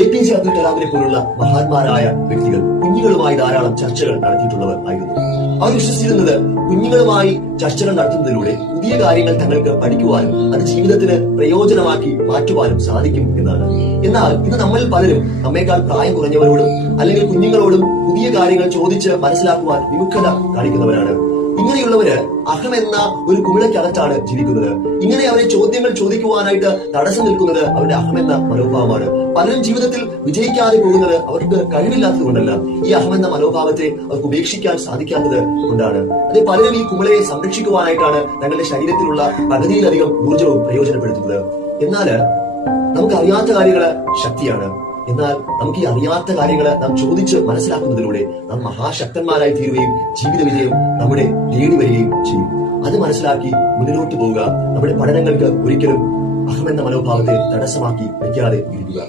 APJ Abdul കലാമിനെ പോലുള്ള മഹാന്മാരായ വ്യക്തികൾ കുഞ്ഞുങ്ങളുമായി ധാരാളം ചർച്ചകൾ നടത്തിയിട്ടുള്ളവർ ആയിരുന്നു. അവർ വിശ്വസിച്ചിരുന്നത് കുഞ്ഞുങ്ങളുമായി ചർച്ചകൾ നടത്തുന്നതിലൂടെ പുതിയ കാര്യങ്ങൾ തങ്ങൾക്ക് പഠിക്കുവാനും അത് ജീവിതത്തിന് പ്രയോജനമാക്കി മാറ്റുവാനും സാധിക്കും എന്നാണ്. എന്നാൽ ഇന്ന് നമ്മളിൽ പലരും നമ്മേക്കാൾ പ്രായം കുറഞ്ഞവരോടും അല്ലെങ്കിൽ കുഞ്ഞുങ്ങളോടും പുതിയ കാര്യങ്ങൾ ചോദിച്ച് മനസ്സിലാക്കുവാൻ വിമുഖത കാണിക്കുന്നവരാണ്. ഇങ്ങനെയുള്ളവര് അഹമെന്ന ഒരു കുമിളയ്ക്കകത്താണ് ജീവിക്കുന്നത്. ഇങ്ങനെ അവരെ ചോദ്യങ്ങൾ ചോദിക്കുവാനായിട്ട് തടസ്സം നിൽക്കുന്നത് അവരുടെ അഹമെന്ന മനോഭാവമാണ്. പലരും ജീവിതത്തിൽ വിജയിക്കാതെ പോകുന്നത് അവർക്ക് കഴിവില്ലാത്തത് കൊണ്ടല്ല, ഈ അഹമെന്ന മനോഭാവത്തെ അവർക്ക് ഉപേക്ഷിക്കാൻ സാധിക്കാത്തത് കൊണ്ടാണ്. അതേ പലരും ഈ കുമിളയെ സംരക്ഷിക്കുവാനായിട്ടാണ് തങ്ങളുടെ ശരീരത്തിലുള്ള പകുതിയിലധികം ഊർജ്ജവും പ്രയോജനപ്പെടുത്തുന്നത്. എന്നാല് നമുക്ക് അറിയാത്ത കാര്യങ്ങള് ശക്തിയാണ്. എന്നാൽ നമുക്ക് ഈ അറിയാത്ത കാര്യങ്ങള് നാം ചോദിച്ച് മനസ്സിലാക്കുന്നതിലൂടെ നാം മഹാശക്തന്മാരായി തീരുകയും ജീവിത വിജയം നമ്മുടെ തേടി വരികയും ചെയ്യും. അത് മനസ്സിലാക്കി മുന്നിലോട്ട് പോവുക. നമ്മുടെ പഠനങ്ങൾക്ക് ഒരിക്കലും അഹമെന്ന മനോഭാവത്തെ തടസ്സമാക്കി വയ്ക്കാതെ ഇരിക്കുക.